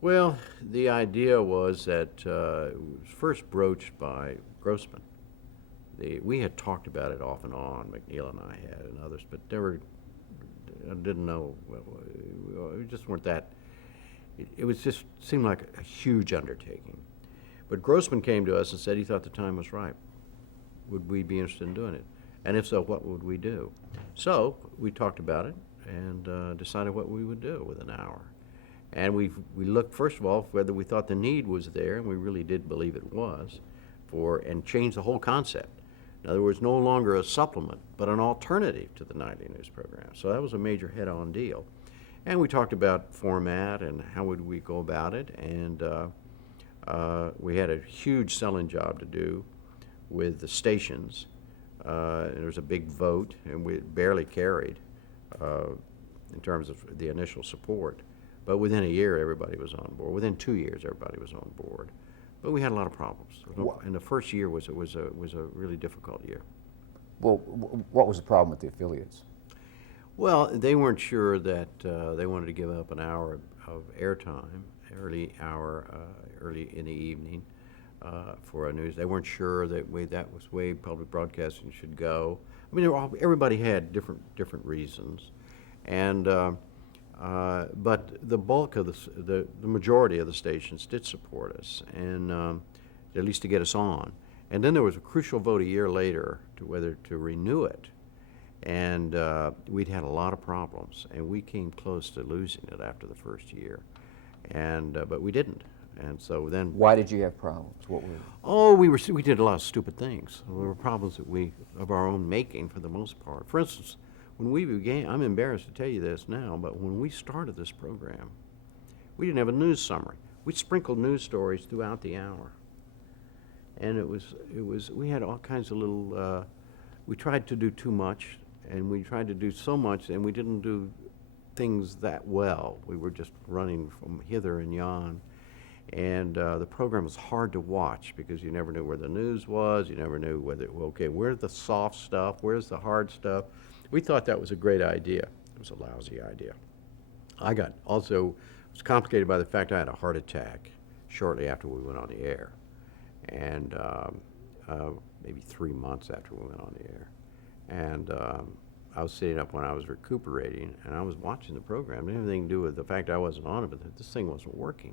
Well, the idea was that it was first broached by Grossman. We had talked about it off and on, MacNeil and I had, and others, but never didn't know. We just weren't that. It was just seemed like a huge undertaking. But Grossman came to us and said he thought the time was right. Would we be interested in doing it? And if so, what would we do? So we talked about it and decided what we would do with an hour. And we looked, first of all, whether we thought the need was there, and we really did believe it was, and changed the whole concept. In other words, no longer a supplement, but an alternative to the nightly news program. So that was a major head-on deal. And we talked about format and how would we go about it, and we had a huge selling job to do with the stations. And there was a big vote, and we barely carried in terms of the initial support. But within a year, everybody was on board. Within 2 years, everybody was on board. But we had a lot of problems. And the first year was a really difficult year. Well, what was the problem with the affiliates? Well, they weren't sure that they wanted to give up an hour of airtime, early in the evening, for a news. They weren't sure that was way public broadcasting should go. I mean, everybody had different reasons, and but the bulk of the majority of the stations did support us, and at least to get us on. And then there was a crucial vote a year later to whether to renew it, and we'd had a lot of problems, and we came close to losing it after the first year, and but we didn't. And so then, why did you have problems? What were? Oh, we did a lot of stupid things. There were problems that of our own making for the most part. For instance, when we began, I'm embarrassed to tell you this now, but when we started this program, we didn't have a news summary. We sprinkled news stories throughout the hour, and we had all kinds of little. We tried to do too much, and we tried to do so much, and we didn't do things that well. We were just running from hither and yon. And the program was hard to watch because you never knew where the news was. You never knew where's the soft stuff, where's the hard stuff. We thought that was a great idea. It was a lousy idea. It was complicated by the fact I had a heart attack shortly after we went on the air, and maybe 3 months after we went on the air. And I was sitting up when I was recuperating, and I was watching the program. It didn't have anything to do with the fact I wasn't on it, but that this thing wasn't working.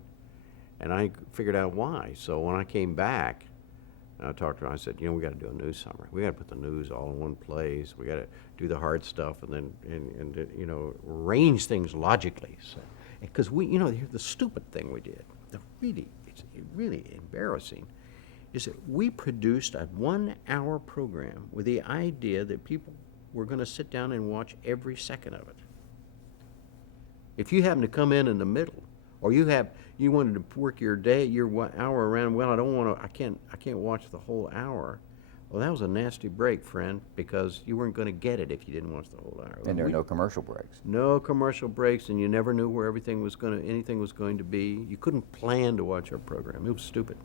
And I figured out why. So when I came back, I talked to her, I said, we got to do a news summary. We got to put the news all in one place. We got to do the hard stuff and then, arrange things logically. Because the stupid thing we did, it's really embarrassing, is that we produced a 1 hour program with the idea that people were going to sit down and watch every second of it. If you happen to come in the middle, or you wanted to work your hour around, well, I can't watch the whole hour. Well, that was a nasty break, friend, because you weren't going to get it if you didn't watch the whole hour. And there are no commercial breaks. No commercial breaks, and you never knew where anything was going to be. You couldn't plan to watch our program. It was stupid.